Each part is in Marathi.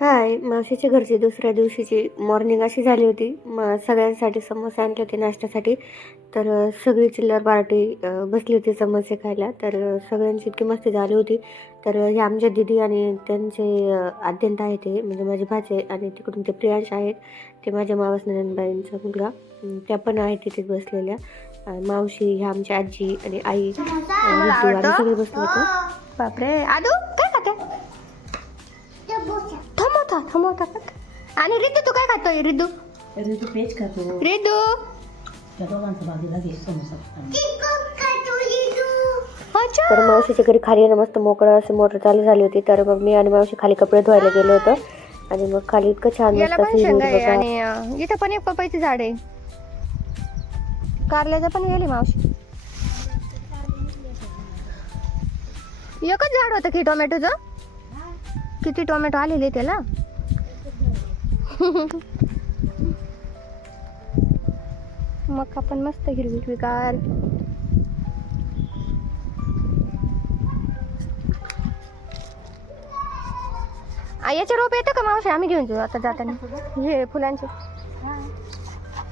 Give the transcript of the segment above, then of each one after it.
हाय, मावशीच्या घरची दुसऱ्या दिवशीची मॉर्निंग अशी झाली होती. मग सगळ्यांसाठी समोसे आणले होते नाश्त्यासाठी. तर सगळी चिल्लर पार्टी बसली होती समोसे खायला. तर सगळ्यांची इतकी मस्ती झाली होती. तर हे आमच्या दीदी आणि त्यांचे अत्यंत आहे ते म्हणजे माझे भाचे आणि तिकडून ते प्रियांश आहेत ते माझ्या मावस नंदबाईंचा मुलगा. त्या पण आहेत तिथे बसलेल्या. मावशी ह्या आमची आजी आणि आई रिद्धू आम्ही सगळे बसलो होतो. बापरे आदू काय खाते? थांबवता आणि रिद्धू तू काय खातोय? रिद्धू पेज खातो. रिद्धू त्या दोघांचा भाजीला घे समोसा. तर मावशीच्या घरी खाली आहे ना मस्त मोकळं असं मोटर चालू झाली होती. तर मग मी आणि मावशी खाली कपडे धुवायला गेलो होतो आणि मग खाली इतकं छान मस्त आणि इथं पण एक पपईचं झाड आहे. कारल्याचं पण गेली मावशी. एकच झाड होतं की टोमॅटोचं? किती टोमॅटो आलेले त्याला? मका पण मस्त हिरवीगार. याचे रोप येतं का मावशी? आम्ही घेऊन जाऊ आता जाताना. हे फुलांचे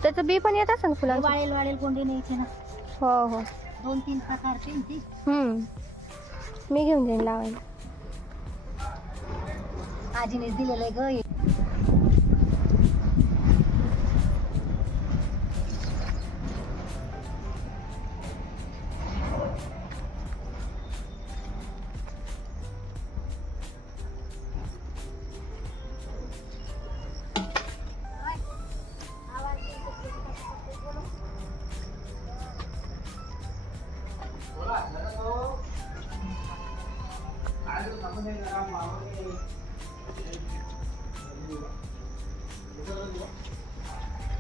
त्याचं बी पण येत असेल ना फुलांचं? वाळेल कोंडी न्यायचे ना. हो हो 2-3 प्रकारचे. मी घेऊन जाईन लावायला. आजीने दिलेलं आहे ग.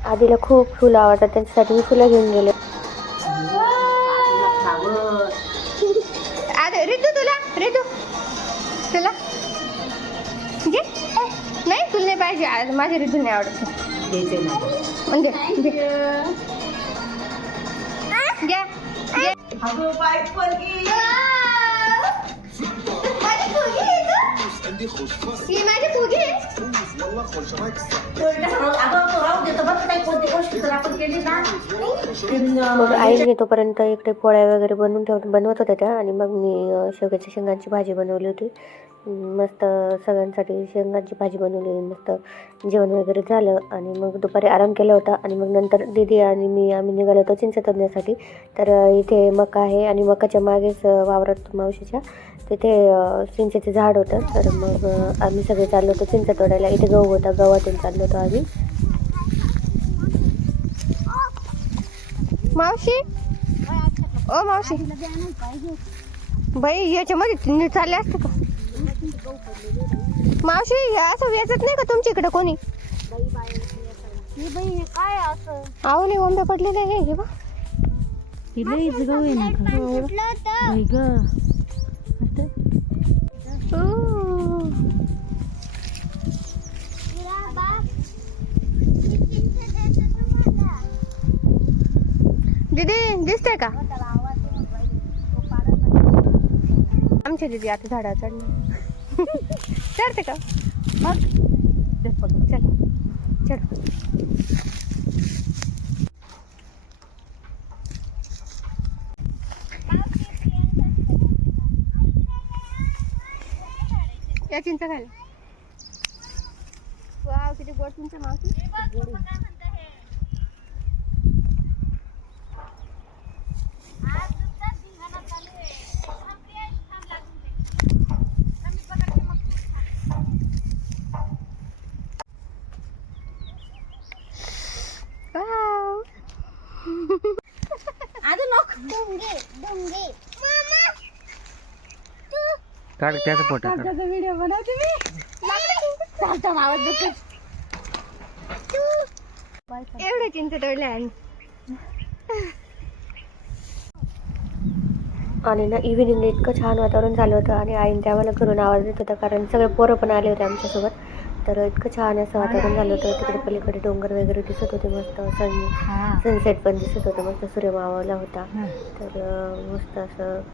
आधीला खूप फुलं आवडतात त्यांच्यासाठी मी फुलं घेऊन गेले. रिद्धू तुला घे. नाही तुला नाही पाहिजे. माझे रिद्धू नाही आवडत. घे माझी फुगी मग आईने तोपर्यंत इकडे पोळ्या वगैरे बनवत होत्या त्या आणि मग मी शेवग्याच्या शेंगांची भाजी बनवली होती. मस्त सगळ्यांसाठी शेंगांची भाजी बनवली. मस्त जेवण वगैरे झालं आणि मग दुपारी आराम केला होता आणि मग नंतर दीदी आणि आम्ही निघालो होतो चिंच तोडण्यासाठी. तर इथे मका आहे आणि मकाच्या मागेच वावरात मावशीच्या तिथे चिंचेचे झाड होतं. तर मग आम्ही सगळे चाललो होतो चिंच तोडायला. इथे गहू होता, गव्हातून चाललो होतो आम्ही. मावशी ओ मावशी बाई याच्यामध्ये चालले असते का मावशी? असं वेचत नाही का तुमच्या इकडे कोणी? काय असं आवले ओंबे पडलेले आहे. हे बा दीदी दिसते का? आमची दीदी आता झाडावर चढणार. चढते का? मग चल चढ. या चिंच खायला. वाव किती गोड चिंच मावशी. काढ त्याचा फोटो काढ. व्हिडिओ बनवते मी. एवढे चिंच तोडले आणि ना इव्हिनिंग इतकं छान वातावरण झालं होतं आणि आईने त्यावेळेला घरून आवाज देत होता कारण सगळे पोरं पण आले होते आमच्यासोबत. तर इतकं छान असं वातावरण झालं होतं. तिकडे पलीकडे डोंगर वगैरे दिसत होते मस्त. सनसेट पण दिसत होतं मस्त. सूर्य मावळला होता. तर मस्त असं